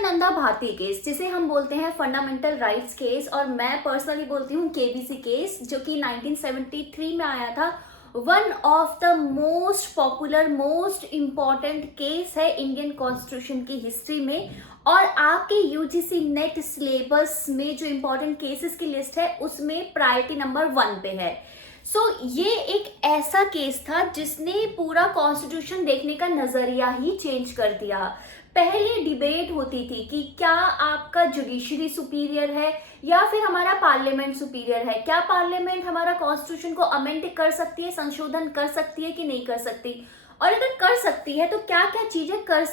Kesavananda Bharati case, जिसे हम बोलते हैं फंडामेंटल राइट्स केस, और मैं पर्सनली बोलती हूँ केबीसी केस, जो कि 1973 में आया था। One of the most popular, most important case है इंडियन कॉन्स्टिट्यूशन की हिस्ट्री में। और आपके यूजीसी नेट सिलेबस में जो इम्पोर्टेंट केसेस की लिस्ट है उसमें प्रायोरिटी नंबर 1 पे है। ये एक ऐसा केस था जिसने पूरा कॉन्स्टिट्यूशन देखने का नजरिया ही चेंज कर दिया। पहले डिबेट होती थी कि क्या आपका जुडिशरी सुपीरियर है या फिर हमारा पार्लियामेंट सुपीरियर है, क्या पार्लियामेंट हमारा कॉन्स्टिट्यूशन को अमेंड कर सकती है, संशोधन कर सकती है कि नहीं कर सकती, और अगर कर सकती है तो क्या क्या चीजें कर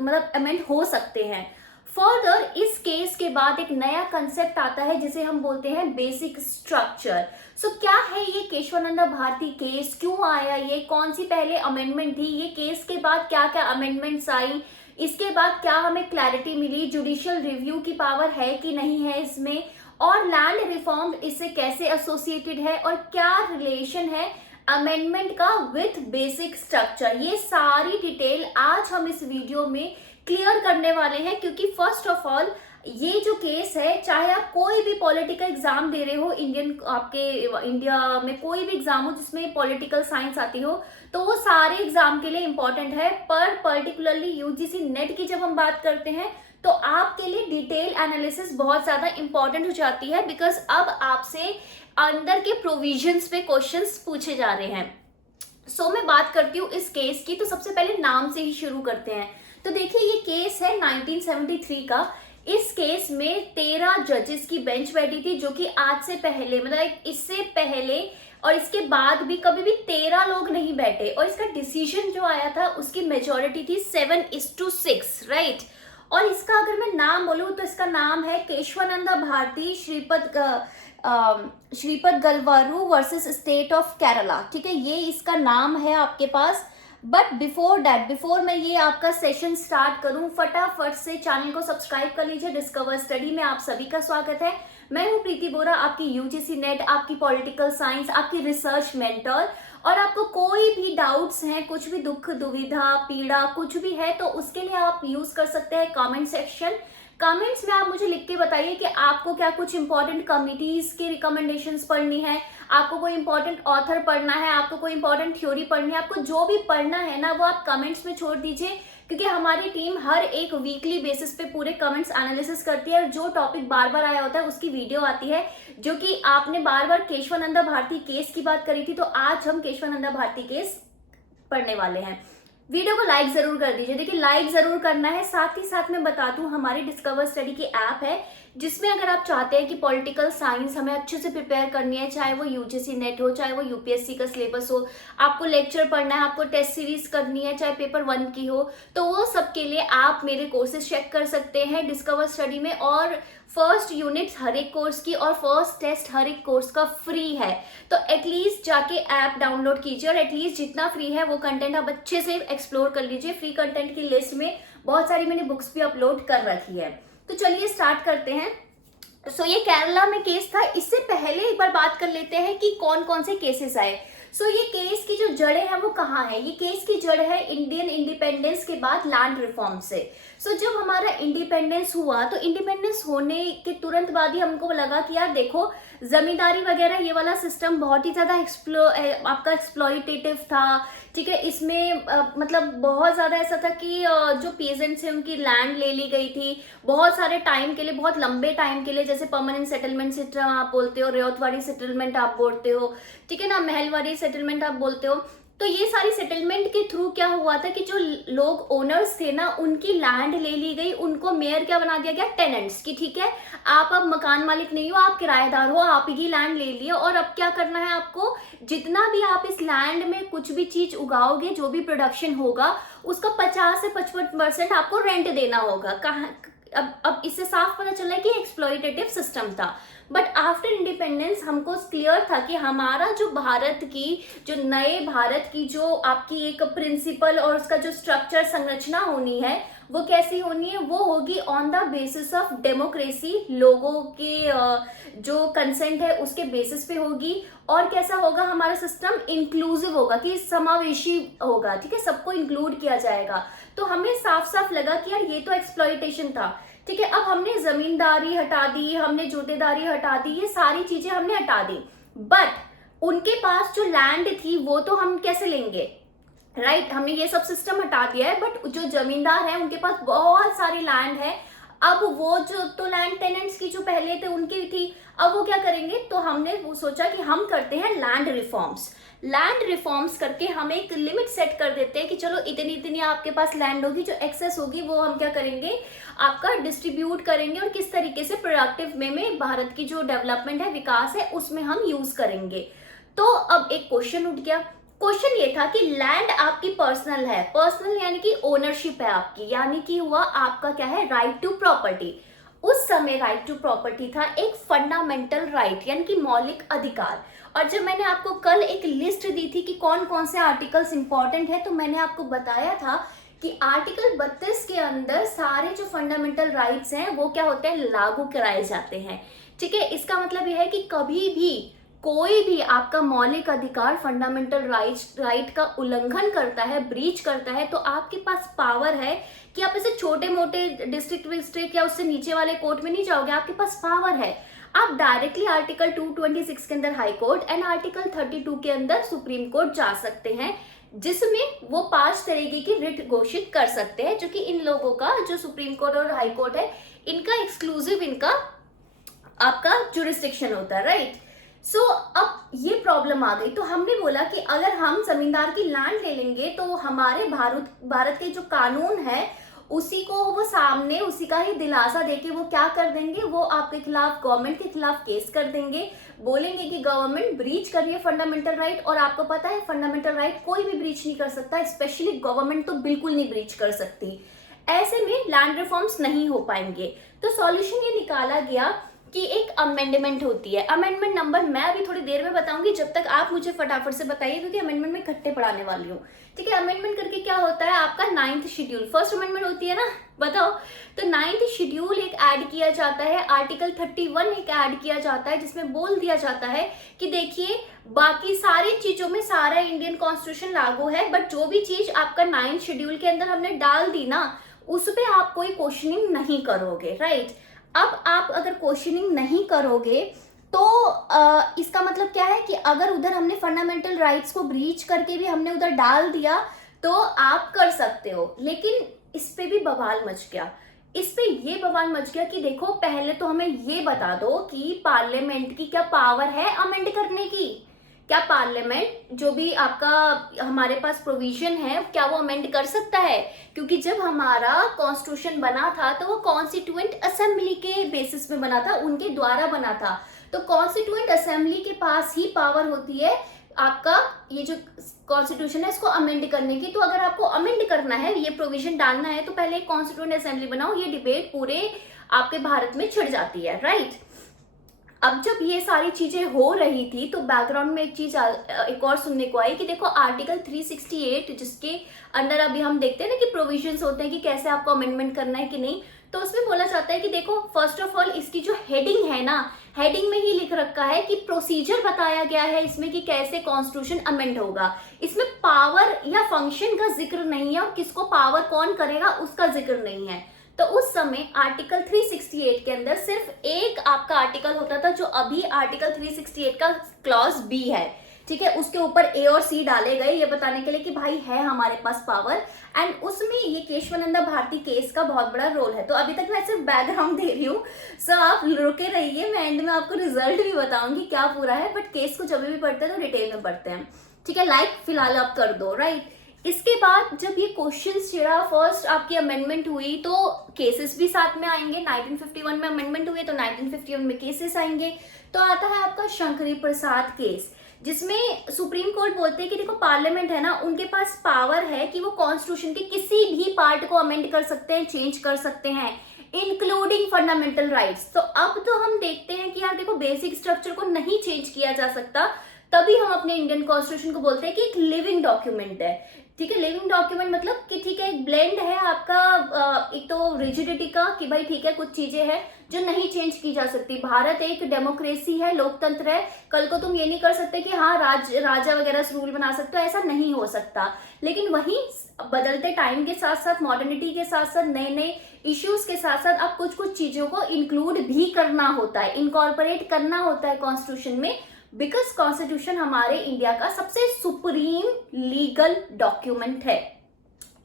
मतलब अमेंड हो सकते हैं। फर्दर इस केस के बाद एक नया कंसेप्ट आता है जिसे हम बोलते हैं बेसिक स्ट्रक्चर। क्या है ये केशवानंदा भारती केस, क्यों आया, ये कौन सी पहले अमेंडमेंट थी, ये केस के बाद क्या क्या अमेंडमेंट्स आई, इसके बाद क्या हमें क्लैरिटी मिली, जुडिशियल रिव्यू की पावर है कि नहीं है इसमें, और लैंड रिफॉर्म इससे कैसे एसोसिएटेड है, और क्या रिलेशन है अमेंडमेंट का विथ बेसिक स्ट्रक्चर। ये सारी डिटेल आज हम इस वीडियो में क्लियर करने वाले हैं, क्योंकि फर्स्ट ऑफ ऑल ये जो केस है, चाहे आप कोई भी पॉलिटिकल एग्जाम दे रहे हो, आपके इंडिया में कोई भी एग्जाम हो जिसमें पॉलिटिकल साइंस आती हो, तो वो सारे एग्जाम के लिए इंपॉर्टेंट है। पर पर्टिकुलरली यूजीसी नेट की जब हम बात करते हैं तो आपके लिए डिटेल एनालिसिस बहुत ज्यादा इंपॉर्टेंट हो जाती है, बिकॉज अब आपसे अंदर के प्रोविजंस पे क्वेश्चंस पूछे जा रहे हैं। मैं बात करती हूँ इस केस की, तो सबसे पहले नाम से ही शुरू करते हैं। तो देखिए ये केस है 1973 का। इस केस में 13 जजेस की बेंच बैठी थी, जो कि आज से पहले, मतलब इससे पहले और इसके बाद भी कभी भी 13 लोग नहीं बैठे। और इसका डिसीजन जो आया था उसकी मेजॉरिटी थी 7:6, राइट। और इसका अगर मैं नाम बोलूं तो इसका नाम है Keshavananda Bharati Sripadagalvaru versus state of Kerala. ठीक है, ये इसका नाम है आपके पास। बट बिफोर मैं ये आपका सेशन स्टार्ट करूं, फटाफट से चैनल को सब्सक्राइब कर लीजिए। डिस्कवर स्टडी में आप सभी का स्वागत है। मैं हूं प्रीति बोरा, आपकी यूजीसी नेट, आपकी पॉलिटिकल साइंस, आपकी रिसर्च मेंटर। और आपको कोई भी डाउट्स हैं, कुछ भी दुख दुविधा पीड़ा कुछ भी है, तो उसके लिए आप यूज कर सकते हैं कमेंट सेक्शन। कमेंट्स में आप मुझे लिख के बताइए कि आपको क्या कुछ इंपॉर्टेंट कमिटीज के रिकमेंडेशंस पढ़नी है, आपको कोई इंपॉर्टेंट ऑथर पढ़ना है, आपको कोई इंपॉर्टेंट थ्योरी पढ़नी है, आपको जो भी पढ़ना है ना वो आप कमेंट्स में छोड़ दीजिए, क्योंकि हमारी टीम हर एक वीकली बेसिस पे पूरे कमेंट्स एनालिसिस करती है। और जो टॉपिक बार बार आया होता है उसकी वीडियो आती है, जो कि आपने बार बार केशवानंदा भारती केस की बात करी थी, तो आज हम केशवानंदा भारती केस पढ़ने वाले हैं। वीडियो को लाइक जरूर कर दीजिए। देखिए लाइक जरूर करना है। साथ ही साथ मैं बता दूं, हमारी डिस्कवर स्टडी की ऐप है, जिसमें अगर आप चाहते हैं कि पॉलिटिकल साइंस हमें अच्छे से प्रिपेयर करनी है, चाहे वो यूजीसी नेट हो, चाहे वो यूपीएससी का सिलेबस हो, आपको लेक्चर पढ़ना है, आपको टेस्ट सीरीज करनी है, चाहे पेपर 1 की हो, तो वो सब के लिए आप मेरे कोर्सेज चेक कर सकते हैं डिस्कवर स्टडी में। और फर्स्ट यूनिट हर एक कोर्स की और फर्स्ट टेस्ट हर एक कोर्स का फ्री है। तो एटलीस्ट जाके ऐप डाउनलोड कीजिए, और एटलीस्ट जितना फ्री है वो कंटेंट आप अच्छे से एक्सप्लोर कर लीजिए। फ्री कंटेंट की लिस्ट में बहुत सारी मैंने बुक्स भी अपलोड कर रखी है। तो चलिए स्टार्ट करते हैं। ये केरला में केस था। इससे पहले एक बार बात कर लेते हैं कि कौन कौन से केसेस आए। ये केस की जो जड़ें हैं वो कहाँ है। ये केस की जड़ है इंडियन इंडिपेंडेंस के बाद लैंड रिफॉर्म से। जब हमारा इंडिपेंडेंस हुआ तो इंडिपेंडेंस होने के तुरंत बाद ही हमको लगा कि यार देखो, जमींदारी वगैरह ये वाला सिस्टम बहुत ही ज्यादा आपका एक्सप्लॉइटेटिव था। ठीक है, इसमें मतलब बहुत ज्यादा ऐसा था कि जो पेजेंट्स हैं उनकी लैंड ले ली गई थी बहुत सारे टाइम के लिए, बहुत लंबे टाइम के लिए, जैसे परमानेंट सेटलमेंट सिस्टम आप बोलते हो, रेवतवाड़ी सेटलमेंट आप बोलते हो, ठीक है ना, महलवाड़ी सेटलमेंट आप बोलते हो। तो ये सारी सेटलमेंट के थ्रू क्या हुआ था कि जो लोग ओनर्स थे ना, उनकी लैंड ले ली गई, उनको मेयर क्या बना दिया गया, टेनेंट्स की। ठीक है, आप अब मकान मालिक नहीं हो, आप किराएदार हो, आप ही लैंड ले लिए। और अब क्या करना है आपको, जितना भी आप इस लैंड में कुछ भी चीज उगाओगे, जो भी प्रोडक्शन होगा, उसका 50 से 55% आपको रेंट देना होगा। कहाँ अब इससे साफ पता चला है कि एक्सप्लॉइटेटिव सिस्टम था। बट आफ्टर इंडिपेंडेंस हमको क्लियर था कि हमारा जो भारत की, जो नए भारत की जो आपकी एक प्रिंसिपल और उसका जो स्ट्रक्चर संरचना होनी है, वो कैसी होनी है, वो होगी on the basis of democracy, लोगों के जो कंसेंट है उसके बेसिस पे होगी। और कैसा होगा हमारा सिस्टम, इंक्लूसिव होगा, कि समावेशी होगा, ठीक है, सबको इंक्लूड किया जाएगा। तो हमें साफ साफ लगा कि यार ये तो एक्सप्लॉइटेशन था, ठीक है। अब हमने जमींदारी हटा दी, हमने जोतेदारी हटा दी, ये सारी चीजें हमने हटा दी, बट उनके पास जो लैंड थी वो तो हम कैसे लेंगे, राइट। हमने ये सब सिस्टम हटा दिया है, बट जो जमींदार है उनके पास बहुत सारी लैंड है। अब वो जो तो लैंड टेनेंट्स की जो पहले थे उनकी थी, अब वो क्या करेंगे, तो हमने वो सोचा कि हम करते हैं लैंड रिफॉर्म्स। लैंड रिफॉर्म्स करके हम एक लिमिट सेट कर देते हैं कि चलो इतनी इतनी आपके पास लैंड होगी, जो एक्सेस होगी वो हम क्या करेंगे, आपका डिस्ट्रीब्यूट करेंगे, और किस तरीके से प्रोडक्टिव में भारत की जो डेवलपमेंट है, विकास है, उसमें हम यूज करेंगे। तो अब एक क्वेश्चन उठ गया, क्वेश्चन ये था कि लैंड आपकी पर्सनल है, पर्सनल यानी कि ओनरशिप है आपकी, यानी कि हुआ आपका क्या है, राइट टू प्रॉपर्टी। उस समय राइट टू प्रॉपर्टी था एक फंडामेंटल राइट, यानी कि मौलिक अधिकार। और जब मैंने आपको कल एक लिस्ट दी थी कि कौन कौन से आर्टिकल्स इंपॉर्टेंट है, तो मैंने आपको बताया था कि आर्टिकल 32 के अंदर सारे जो फंडामेंटल राइट्स हैं वो क्या होते हैं, लागू कराए जाते हैं, ठीक है। इसका मतलब यह है कि कभी भी कोई भी आपका मौलिक अधिकार, फंडामेंटल राइट का उल्लंघन करता है, ब्रीच करता है, तो आपके पास पावर है कि आप ऐसे छोटे मोटे डिस्ट्रिक्ट या उससे नीचे वाले कोर्ट में नहीं जाओगे, आपके पास पावर है। आप डायरेक्टली आर्टिकल 226 के अंदर हाई कोर्ट एंड आर्टिकल 32 के अंदर सुप्रीम कोर्ट जा सकते हैं, जिसमें वो 5 तरीके की रिट घोषित कर सकते हैं, जो कि इन लोगों का, जो सुप्रीम कोर्ट और हाई कोर्ट है, इनका एक्सक्लूसिव, इनका आपका जुरिस्डिक्शन होता है, राइट। सो अब ये प्रॉब्लम आ गई, तो हमने बोला कि अगर हम जमींदार की लैंड ले लेंगे तो हमारे भारत के जो कानून है उसी को वो सामने, उसी का ही दिलासा देके वो क्या कर देंगे, वो आपके खिलाफ, गवर्नमेंट के खिलाफ केस कर देंगे, बोलेंगे कि गवर्नमेंट ब्रीच कर रही है फंडामेंटल राइट। और आपको पता है फंडामेंटल राइट कोई भी ब्रीच नहीं कर सकता, स्पेशली गवर्नमेंट तो बिल्कुल नहीं ब्रीच कर सकती। ऐसे में लैंड रिफॉर्म्स नहीं हो पाएंगे। तो सॉल्यूशन ये निकाला गया कि एक अमेंडमेंट होती है। अमेंडमेंट नंबर मैं अभी थोड़ी देर में बताऊंगी, जब तक आप मुझे फटाफट से बताइए, क्योंकि अमेंडमेंट में इकट्ठे पढ़ाने वाली हूँ, ठीक है। अमेंडमेंट करके क्या होता है, आपका 9th शेड्यूल, फर्स्ट अमेंडमेंट होती है ना, बताओ। तो 9th शेड्यूल एक ऐड किया जाता है, आर्टिकल 31 एक ऐड किया जाता है, जिसमें बोल दिया जाता है कि देखिए बाकी सारी चीजों में सारा इंडियन कॉन्स्टिट्यूशन लागू है, बट जो भी चीज आपका 9th शेड्यूल के अंदर हमने डाल दी ना, उस पर आप कोई क्वेश्चनिंग नहीं करोगे, राइट। अब आप अगर क्वेश्चनिंग नहीं करोगे तो इसका मतलब क्या है कि अगर उधर हमने फंडामेंटल राइट्स को ब्रीच करके भी हमने उधर डाल दिया तो आप कर सकते हो। लेकिन इस पे भी बवाल मच गया, इस पे ये बवाल मच गया कि देखो पहले तो हमें ये बता दो कि पार्लियामेंट की क्या पावर है अमेंड करने की, क्या पार्लियामेंट जो भी आपका हमारे पास प्रोविजन है क्या वो अमेंड कर सकता है। क्योंकि जब हमारा कॉन्स्टिट्यूशन बना था तो वो कॉन्स्टिट्यूएंट असेंबली के बेसिस में बना था, उनके द्वारा बना था। तो कॉन्स्टिट्यूएंट असेंबली के पास ही पावर होती है आपका ये जो कॉन्स्टिट्यूशन है इसको अमेंड करने की। तो अगर आपको अमेंड करना है, ये प्रोविजन डालना है, तो पहले एक कॉन्स्टिट्यूएंट असेंबली बनाओ। ये डिबेट पूरे आपके भारत में छिड़ जाती है, राइट। अब जब ये सारी चीजें हो रही थी तो बैकग्राउंड में एक चीज एक और सुनने को आई कि देखो आर्टिकल 368 जिसके अंदर अभी हम देखते हैं ना कि प्रोविजंस होते हैं कि कैसे आपको अमेंडमेंट करना है कि नहीं, तो उसमें बोला जाता है कि देखो फर्स्ट ऑफ ऑल इसकी जो हेडिंग है ना, हेडिंग में ही लिख रखा है कि प्रोसीजर बताया गया है इसमें कि कैसे कॉन्स्टिट्यूशन अमेंड होगा। इसमें पावर या फंक्शन का जिक्र नहीं है और किसको पावर कौन करेगा उसका जिक्र नहीं है। तो उस समय आर्टिकल 368 के अंदर सिर्फ एक आपका आर्टिकल होता था जो अभी आर्टिकल 368 का क्लॉज बी है, ठीक है। उसके ऊपर ए और सी डाले गए ये बताने के लिए कि भाई है हमारे पास पावर, एंड उसमें ये केशवानंदा भारती केस का बहुत बड़ा रोल है। तो अभी तक मैं सिर्फ बैकग्राउंड दे रही हूँ, सो आप रुके रहिए, मैं एंड में आपको रिजल्ट भी बताऊंगी क्या पूरा है, बट केस को जब भी पढ़ते हैं तो डिटेल में पढ़ते हैं, ठीक है। लाइक फिलहाल आप कर दो, राइट। इसके बाद जब ये क्वेश्चन छिड़ा, फर्स्ट आपकी अमेंडमेंट हुई तो केसेस भी साथ में आएंगे। 1951 में अमेंडमेंट हुई तो 1951 में केसेस आएंगे। तो आता है आपका शंकरी प्रसाद केस, जिसमें सुप्रीम कोर्ट बोलते हैं कि देखो पार्लियामेंट है ना, उनके पास पावर है कि वो कॉन्स्टिट्यूशन के किसी भी पार्ट को अमेंड कर सकते हैं, चेंज कर सकते हैं, इंक्लूडिंग फंडामेंटल राइट्स। तो अब तो हम देखते हैं कि यार देखो बेसिक स्ट्रक्चर को नहीं चेंज किया जा सकता, तभी हम अपने इंडियन कॉन्स्टिट्यूशन को बोलते हैं कि एक लिविंग डॉक्यूमेंट है। ठीक है। लिविंग डॉक्यूमेंट मतलब कि ठीक है एक ब्लेंड है आपका, एक तो रिजिडिटी का कि भाई ठीक है कुछ चीजें हैं जो नहीं चेंज की जा सकती। भारत एक डेमोक्रेसी है, लोकतंत्र है, कल को तुम ये नहीं कर सकते कि हाँ राजा वगैरह से रूल बना सकते हो, ऐसा नहीं हो सकता। लेकिन वहीं बदलते टाइम के साथ साथ, मॉडर्निटी के साथ साथ, नए नए इश्यूज के साथ साथ अब कुछ कुछ चीजों को इंक्लूड भी करना होता है, इनकॉर्पोरेट करना होता है कॉन्स्टिट्यूशन में, बिकॉज कॉन्स्टिट्यूशन हमारे इंडिया का सबसे सुप्रीम लीगल डॉक्यूमेंट है।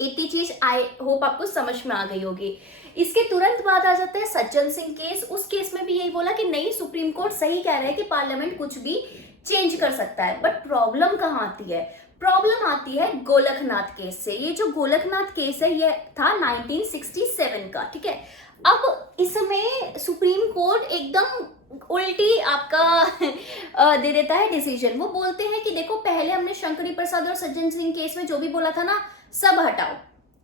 इतनी चीज आई होप आपको समझ में आ गई होगी। इसके तुरंत बाद आ जाते हैं सज्जन सिंह केस। उस केस में भी यही बोला कि नहीं, सुप्रीम कोर्ट सही कह रहा है कि पार्लियामेंट कुछ भी चेंज कर सकता है। बट प्रॉब्लम कहाँ आती है? प्रॉब्लम आती है गोलकनाथ केस से। ये जो गोलकनाथ केस है ये था 1967 का, ठीक है। अब इसमें सुप्रीम कोर्ट एकदम उल्टी आपका दे देता है डिसीजन। वो बोलते हैं कि देखो पहले हमने शंकरी प्रसाद और सज्जन सिंह केस में जो भी बोला था ना, सब हटाओ,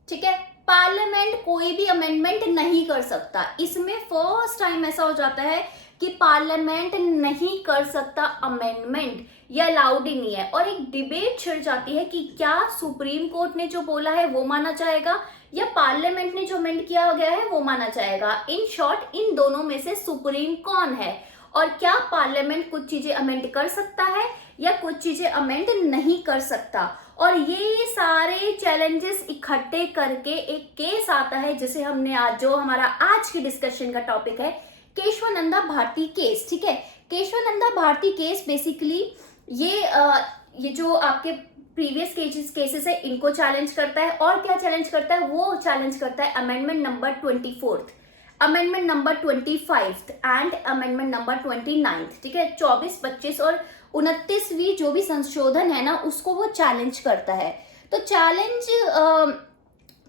ठीक है। पार्लियामेंट कोई भी अमेंडमेंट नहीं कर सकता। इसमें फर्स्ट टाइम ऐसा हो जाता है कि पार्लियामेंट नहीं कर सकता अमेंडमेंट, ये अलाउड ही नहीं है। और एक डिबेट छिड़ जाती है कि क्या सुप्रीम कोर्ट ने जो बोला है वो माना जाएगा या पार्लियामेंट ने जो अमेंड किया गया है वो माना जाएगा। इन शॉर्ट इन दोनों में से सुप्रीम कौन है, और क्या पार्लियामेंट कुछ चीजें अमेंड कर सकता है या कुछ चीजें अमेंड नहीं कर सकता। और ये सारे चैलेंजेस इकट्ठे करके एक केस आता है जिसे हमने आज, जो हमारा आज की डिस्कशन का टॉपिक है, केशवानंदा भारती केस, ठीक है। केशवानंदा भारती केस बेसिकली ये जो आपके प्रीवियस केसेस है इनको चैलेंज करता है। और क्या चैलेंज करता है? वो चैलेंज करता है amendment number 24, amendment number 25 and amendment number 29, ठीक है। 24, 25 और 29वीं जो भी संशोधन है ना, उसको वो चैलेंज करता है। तो चैलेंज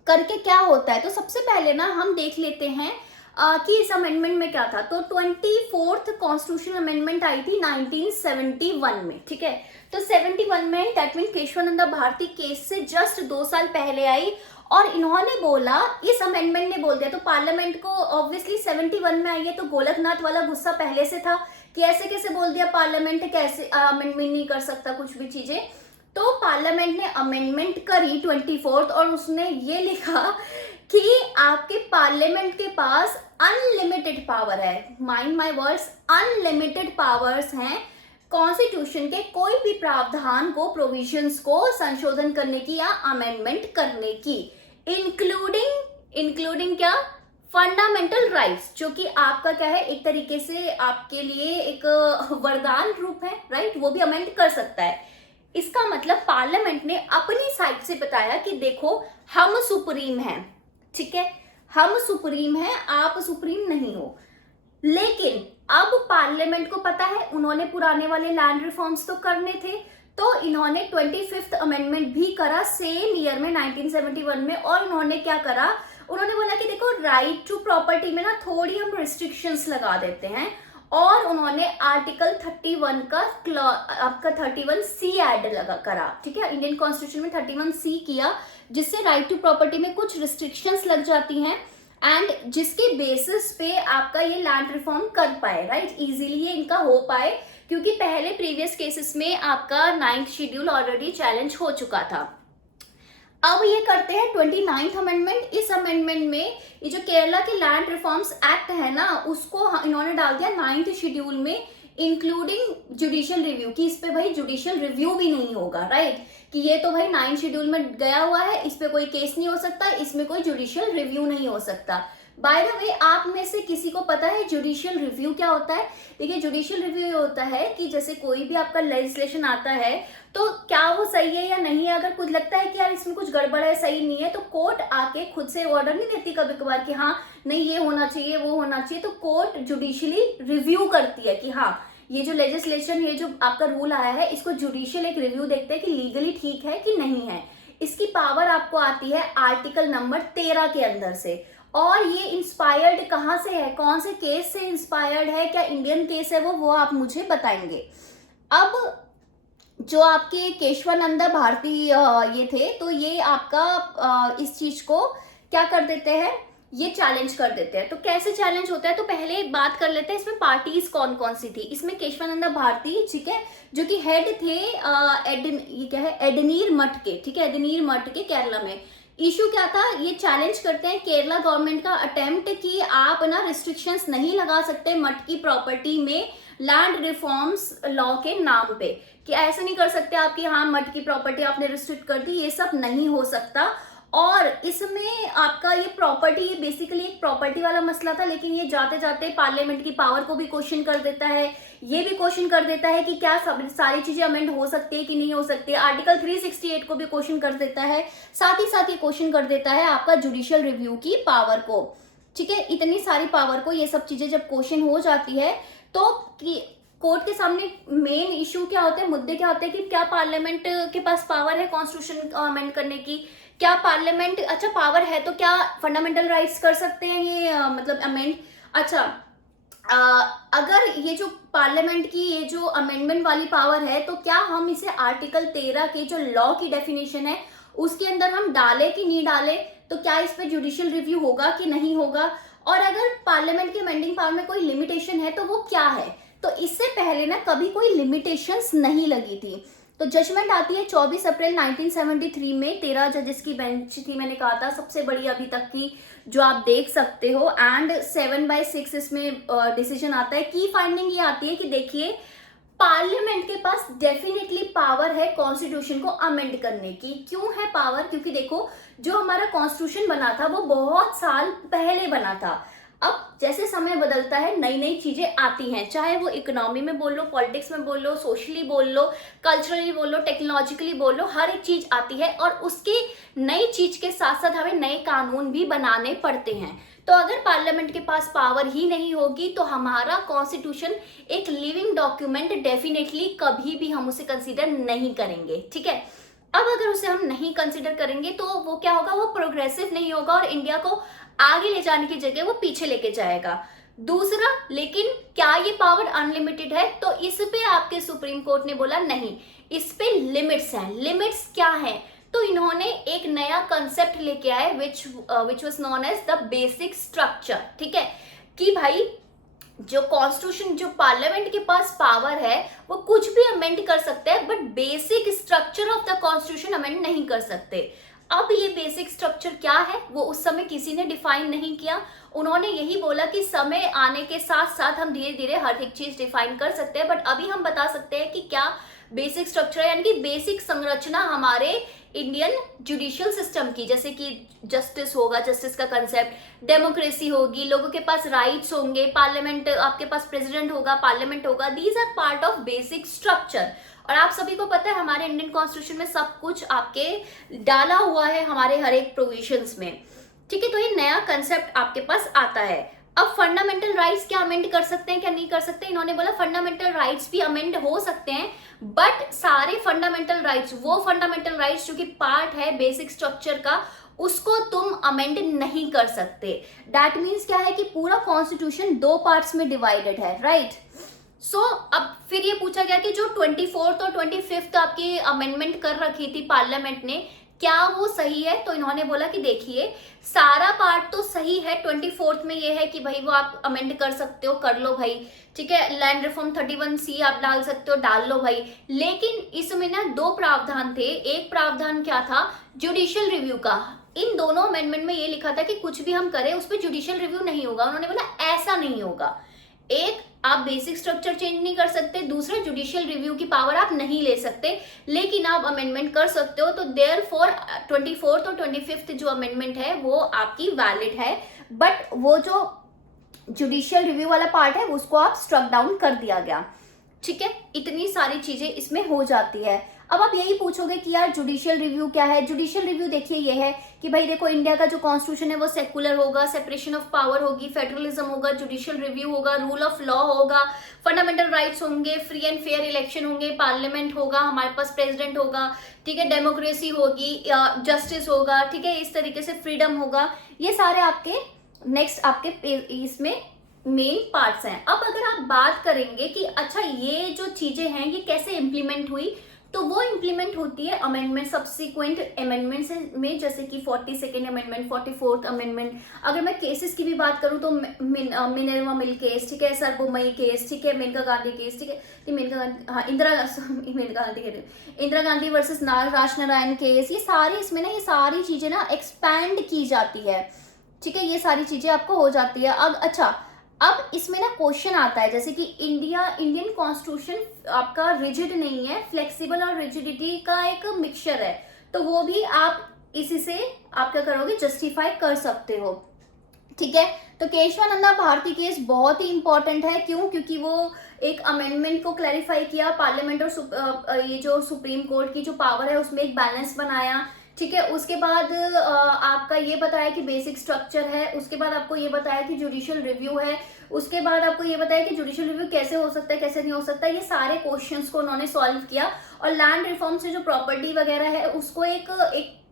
करके क्या होता है, तो सबसे पहले ना हम देख लेते हैं कि इस अमेंडमेंट में क्या था। तो 24th कॉन्स्टिट्यूशनल अमेंडमेंट आई थी 1971 में, ठीक है। तो 71 में, that mean Kesavananda Bharati case से जस्ट 2 साल पहले आई। और इन्होंने बोला, इस अमेंडमेंट ने बोल दिया, तो पार्लियामेंट को ऑब्वियसली 71 में आई है, तो गोलकनाथ वाला गुस्सा पहले से था कि ऐसे कैसे बोल दिया, पार्लियामेंट कैसे अमेंडमेंट नहीं कर सकता कुछ भी चीजें। तो पार्लियामेंट ने अमेंडमेंट करी 24th, और उसने ये लिखा कि आपके पार्लियामेंट के पास अनलिमिटेड पावर है, mind my words, unlimited powers हैं कॉन्स्टिट्यूशन के कोई भी प्रावधान को, प्रोविजंस को संशोधन करने की या अमेंडमेंट करने की, इंक्लूडिंग क्या, फंडामेंटल राइट्स, जो कि आपका क्या है, एक तरीके से आपके लिए एक वरदान रूप है, राइट, वो भी अमेंड कर सकता है। इसका मतलब पार्लियामेंट ने अपनी साइड से बताया कि देखो हम सुप्रीम हैं, ठीक है, हम सुप्रीम हैं, आप सुप्रीम नहीं हो। लेकिन अब पार्लियामेंट को पता है उन्होंने पुराने वाले लैंड रिफॉर्म्स तो करने थे, तो इन्होंने 25th अमेंडमेंट भी करा सेम ईयर में 1971 में। और उन्होंने क्या करा, उन्होंने बोला कि देखो राइट टू प्रॉपर्टी में ना थोड़ी हम रिस्ट्रिक्शंस लगा देते हैं, और उन्होंने आर्टिकल 31 का आपका 31C ऐड लगा करा, ठीक है। इंडियन कॉन्स्टिट्यूशन में 31C किया, जिससे राइट टू प्रॉपर्टी में कुछ रिस्ट्रिक्शंस लग जाती हैं, एंड जिसके बेसिस पे आपका ये लैंड रिफॉर्म कर पाए, राइट, इजीली ये इनका हो पाए, क्योंकि पहले प्रीवियस केसेस में आपका 9th शेड्यूल ऑलरेडी चैलेंज हो चुका था। अब ये करते हैं 29th अमेंडमेंट। इस अमेंडमेंट में ये जो केरला के लैंड रिफॉर्म्स एक्ट है ना, उसको इन्होंने डाल दिया 9th शेड्यूल में, इंक्लूडिंग जुडिशियल रिव्यू, कि इस पे भाई जुडिशियल रिव्यू भी नहीं होगा, राइट, कि ये तो भाई 9th शेड्यूल में गया हुआ है, इस पे कोई केस नहीं हो सकता, इसमें कोई जुडिशियल रिव्यू नहीं हो सकता। बाय द वे, आप में से किसी को पता है जुडिशियल रिव्यू क्या होता है? देखिए, जुडिशियल रिव्यू ये होता है कि जैसे कोई भी आपका लेजिस्लेशन आता है, तो क्या वो सही है या नहीं है, अगर कुछ लगता है कि यार इसमें कुछ गड़बड़ है, सही नहीं है, तो कोर्ट आके खुद से ऑर्डर नहीं देती कभी कभार कि हाँ नहीं ये होना चाहिए, वो होना चाहिए, तो कोर्ट जुडिशियली रिव्यू करती है कि हाँ ये जो लेजिस्लेशन, ये जो आपका रूल आया है, इसको जुडिशियल एक रिव्यू देखते हैं कि लीगली ठीक है कि नहीं है। इसकी पावर आपको आती है आर्टिकल नंबर 13 के अंदर से। और ये इंस्पायर्ड कहाँ से है, कौन से केस से इंस्पायर्ड है, क्या इंडियन केस है वो आप मुझे बताएंगे। अब जो आपके केशवानंदा भारती ये थे, तो ये आपका इस चीज को क्या कर देते हैं, ये चैलेंज कर देते हैं। तो कैसे चैलेंज होता है, तो पहले बात कर लेते हैं इसमें पार्टीज कौन कौन सी थी। इसमें केशवानंद भारती, ठीक है, जो कि हेड थे ये क्या है, एडनीर मठ के, ठीक है, एडनीर मठ के केरला में। इशू क्या था, ये चैलेंज करते हैं केरला गवर्नमेंट का अटेम्प्ट कि आप ना रिस्ट्रिक्शंस नहीं लगा सकते मठ की प्रॉपर्टी में लैंड रिफॉर्म्स लॉ के नाम पे, कि ऐसा नहीं कर सकते आप कि हाँ मठ की प्रॉपर्टी आपने रिस्ट्रिक्ट कर दी, ये सब नहीं हो सकता। और इसमें आपका ये प्रॉपर्टी, ये बेसिकली एक प्रॉपर्टी वाला मसला था, लेकिन ये जाते जाते पार्लियामेंट की पावर को भी क्वेश्चन कर देता है, ये भी क्वेश्चन कर देता है कि क्या सब सारी चीजें अमेंड हो सकती है कि नहीं हो सकती है। आर्टिकल 368 को भी क्वेश्चन कर देता है, साथ ही साथ ये क्वेश्चन कर देता है आपका जुडिशियल रिव्यू की पावर को, ठीक है। इतनी सारी पावर को, ये सब चीजें जब क्वेश्चन हो जाती है तो कोर्ट के सामने मेन इशू क्या होते हैं, मुद्दे क्या होते हैं कि क्या पार्लियामेंट के पास पावर है कॉन्स्टिट्यूशन अमेंड करने की, क्या पार्लियामेंट, अच्छा पावर है तो क्या फंडामेंटल राइट्स कर सकते हैं ये मतलब अमेंड। अच्छा अगर ये जो पार्लियामेंट की ये जो अमेंडमेंट वाली पावर है तो क्या हम इसे आर्टिकल 13 के जो लॉ की डेफिनेशन है उसके अंदर हम डाले कि नहीं डाले, तो क्या इस पे जुडिशियल रिव्यू होगा कि नहीं होगा, और अगर पार्लियामेंट के अमेंडिंग पावर में कोई लिमिटेशन है तो वो क्या है। तो इससे पहले ना कभी कोई लिमिटेशंस नहीं लगी थी। तो जजमेंट आती है 24 अप्रैल 1973 में, 13 जजेस की बेंच थी, मैंने कहा था सबसे बड़ी अभी तक की जो आप देख सकते हो, एंड 7/6 इसमें डिसीजन आता है। की फाइंडिंग ये आती है कि देखिए पार्लियामेंट के पास डेफिनेटली पावर है कॉन्स्टिट्यूशन को अमेंड करने की। क्यों है पावर, क्योंकि देखो जो हमारा कॉन्स्टिट्यूशन बना था वो बहुत साल पहले बना था। अब जैसे समय बदलता है नई नई चीजें आती हैं, चाहे वो इकोनॉमी में बोल लो, पॉलिटिक्स में बोल लो, सोशली बोल लो, कल्चरली बोल लो, टेक्नोलॉजिकली बोल लो, हर एक चीज आती है और उसकी नई चीज के साथ साथ हमें नए कानून भी बनाने पड़ते हैं। तो अगर पार्लियामेंट के पास पावर ही नहीं होगी तो हमारा कॉन्स्टिट्यूशन एक लिविंग डॉक्यूमेंट डेफिनेटली कभी भी हम उसे कंसीडर नहीं करेंगे, ठीक है। अब अगर उसे हम नहीं कंसीडर करेंगे तो वो क्या होगा, वो प्रोग्रेसिव नहीं होगा और इंडिया को आगे ले जाने की जगह वो पीछे लेके जाएगा। दूसरा, लेकिन क्या ये पावर अनलिमिटेड है, तो इस पे आपके सुप्रीम कोर्ट ने बोला नहीं, इस पे लिमिट्स हैं। लिमिट्स क्या है, तो इन्होंने एक नया कंसेप्ट लेके आए which was known as the basic structure, ठीक है, कि भाई जो कॉन्स्टिट्यूशन, जो पार्लियामेंट के पास पावर है वो कुछ भी अमेंड कर सकते हैं but basic structure of the constitution amend नहीं कर सकते। अब ये बेसिक स्ट्रक्चर क्या है वो उस समय किसी ने डिफाइन नहीं किया, उन्होंने यही बोला कि समय आने के साथ साथ हम धीरे धीरे हर एक चीज डिफाइन कर सकते हैं, बट अभी हम बता सकते हैं कि क्या बेसिक स्ट्रक्चर है, यानी कि बेसिक संरचना हमारे इंडियन जुडिशियल सिस्टम की, जैसे कि जस्टिस होगा, जस्टिस का कंसेप्ट, डेमोक्रेसी होगी, लोगों के पास राइट्स होंगे, पार्लियामेंट, आपके पास प्रेसिडेंट होगा, पार्लियामेंट होगा, these are part of basic structure. और आप सभी को पता है हमारे इंडियन कॉन्स्टिट्यूशन में सब कुछ आपके डाला हुआ है हमारे हर एक प्रोविजंस में, ठीक है। तो ये नया कंसेप्ट आपके पास आता है। अब फंडामेंटल राइट्स क्या अमेंड कर सकते हैं क्या नहीं कर सकते, इन्होंने बोला फंडामेंटल राइट्स भी अमेंड हो सकते हैं, बट सारे फंडामेंटल राइट्स, वो फंडामेंटल राइट्स जो कि पार्ट है बेसिक स्ट्रक्चर का, उसको तुम अमेंड नहीं कर सकते। दैट मीन्स क्या है कि पूरा कॉन्स्टिट्यूशन 2 पार्ट्स में डिवाइडेड है, राइट। सो अब फिर ये पूछा गया कि जो 24th और 25th आपकी अमेंडमेंट कर रखी थी पार्लियामेंट ने, क्या वो सही है, तो इन्होंने बोला कि देखिए सारा पार्ट तो सही है, 24th में ये है कि भाई वो आप अमेंड कर सकते हो, कर लो भाई, ठीक है, लैंड रिफॉर्म 31C आप डाल सकते हो, डाल लो भाई, लेकिन इसमें ना 2 प्रावधान थे। एक प्रावधान क्या था, जुडिशियल रिव्यू का। इन दोनों अमेंडमेंट में ये लिखा था कि कुछ भी हम करें उस पर जुडिशियल रिव्यू नहीं होगा, उन्होंने बोला ऐसा नहीं होगा। एक, आप बेसिक स्ट्रक्चर चेंज नहीं कर सकते, दूसरा जुडिशियल रिव्यू की पावर आप नहीं ले सकते, लेकिन आप अमेंडमेंट कर सकते हो। तो देयरफॉर 24th और 25th जो अमेंडमेंट है वो आपकी वैलिड है, बट वो जो जुडिशियल रिव्यू वाला पार्ट है उसको आप स्ट्रक डाउन कर दिया गया, ठीक है। इतनी सारी चीजें इसमें हो जाती है। अब आप यही पूछोगे कि यार जुडिशियल रिव्यू क्या है। जुडिशियल रिव्यू देखिए ये है कि भाई देखो इंडिया का जो कॉन्स्टिट्यूशन है वो सेकुलर होगा, सेपरेशन ऑफ पावर होगी, फेडरलिज्म होगा, जुडिशियल रिव्यू होगा, रूल ऑफ लॉ होगा, फंडामेंटल राइट्स होंगे, फ्री एंड फेयर इलेक्शन होंगे, पार्लियामेंट होगा, हमारे पास प्रेसिडेंट होगा, ठीक है, डेमोक्रेसी होगी, जस्टिस होगा, ठीक है, इस तरीके से फ्रीडम होगा। ये सारे आपके नेक्स्ट आपके इसमें मेन पार्ट्स हैं। अब अगर आप बात करेंगे कि अच्छा ये जो चीजें हैं ये कैसे इंप्लीमेंट हुई, तो वो इम्प्लीमेंट होती है अमेंडमेंट, सब्सिक्वेंट अमेंडमेंट में, जैसे कि 42nd अमेंडमेंट, 44th अमेंडमेंट। अगर मैं केसेस की भी बात करूं तो मिनर्वा मिल केस, ठीक है, सर्वमयी केस, ठीक है, मेनका गांधी केस, ठीक है, मेनका गांधी, हाँ मेनका गांधी कह रही हूँ, इंदिरा गांधी वर्सेस राज नारायण केस, ये सारी इसमें ना, ये सारी चीजें ना एक्सपैंड की जाती है, ठीक है, ये सारी चीजें आपको हो जाती है। अब अच्छा, अब इसमें ना क्वेश्चन आता है, जैसे कि इंडियन कॉन्स्टिट्यूशन आपका रिजिड नहीं है, फ्लेक्सिबल और रिजिडिटी का एक मिक्सचर है, तो वो भी आप इसी से आप क्या करोगे, जस्टिफाई कर सकते हो, ठीक है। तो केशवानंदा भारती केस बहुत ही इंपॉर्टेंट है, क्यों, क्योंकि वो एक अमेंडमेंट को क्लैरिफाई किया, पार्लियामेंट और ये जो सुप्रीम कोर्ट की जो पावर है उसमें एक बैलेंस बनाया, ठीक है। उसके बाद आपका ये बताया कि बेसिक स्ट्रक्चर है, उसके बाद आपको ये बताया कि जुडिशियल रिव्यू है, उसके बाद आपको ये बताया कि जुडिशियल रिव्यू कैसे हो सकता है, कैसे नहीं हो सकता, ये सारे क्वेश्चंस को उन्होंने सॉल्व किया। और लैंड रिफॉर्म से जो प्रॉपर्टी वगैरह है उसको एक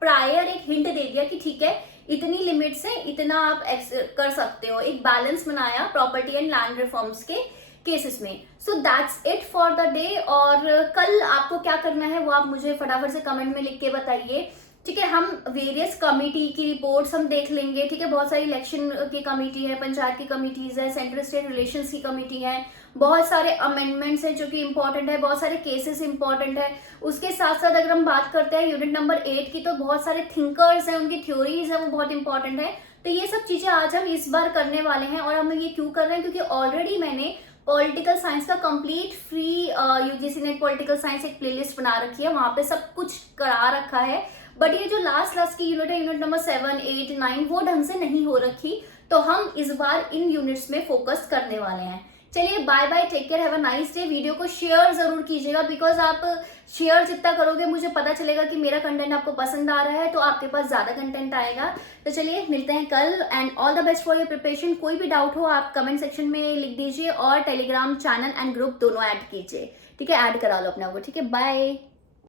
प्रायर एक हिंट दे दिया कि ठीक है, इतनी लिमिट से इतना आप कर सकते हो, एक बैलेंस बनाया प्रॉपर्टी एंड लैंड रिफॉर्म्स के केसेस में। So that's it for the day. और कल आपको क्या करना है वो आप मुझे फटाफट से कमेंट में लिख के बताइए, ठीक है। हम वेरियस कमिटी की रिपोर्ट्स हम देख लेंगे, ठीक है, बहुत सारी इलेक्शन की कमिटी है, पंचायत की कमिटीज है, सेंट्रल स्टेट रिलेशंस की कमिटी है, बहुत सारे अमेंडमेंट्स हैं जो कि इंपॉर्टेंट है, बहुत सारे केसेस इंपॉर्टेंट है। उसके साथ साथ अगर हम बात करते हैं यूनिट नंबर 8 की, तो बहुत सारे थिंकर्स हैं, उनकी थ्योरीज है, वो बहुत इंपॉर्टेंट है। तो ये सब चीजें आज हम इस बार करने वाले हैं। और हम ये क्यों कर रहे हैं, क्योंकि ऑलरेडी मैंने पॉलिटिकल साइंस का complete free UGC net political science एक प्लेलिस्ट बना रखी है, वहां पे सब कुछ करा रखा है। बट ये जो लास्ट की यूनिट है, यूनिट नंबर 7, 8, 9, वो ढंग से नहीं हो रखी, तो हम इस बार इन यूनिट्स में फोकस करने वाले हैं। चलिए bye bye, take care, have a nice day. Video को शेयर जरूर कीजिएगा, बिकॉज आप शेयर जितना करोगे मुझे पता चलेगा कि मेरा कंटेंट आपको पसंद आ रहा है, तो आपके पास ज्यादा कंटेंट आएगा। तो चलिए मिलते हैं कल, and all the best for your preparation. कोई भी डाउट हो आप कमेंट सेक्शन में लिख दीजिए, और टेलीग्राम चैनल एंड ग्रुप दोनों ऐड कीजिए, ठीक है, ऐड करा लो अपना वो, ठीक है। बाय।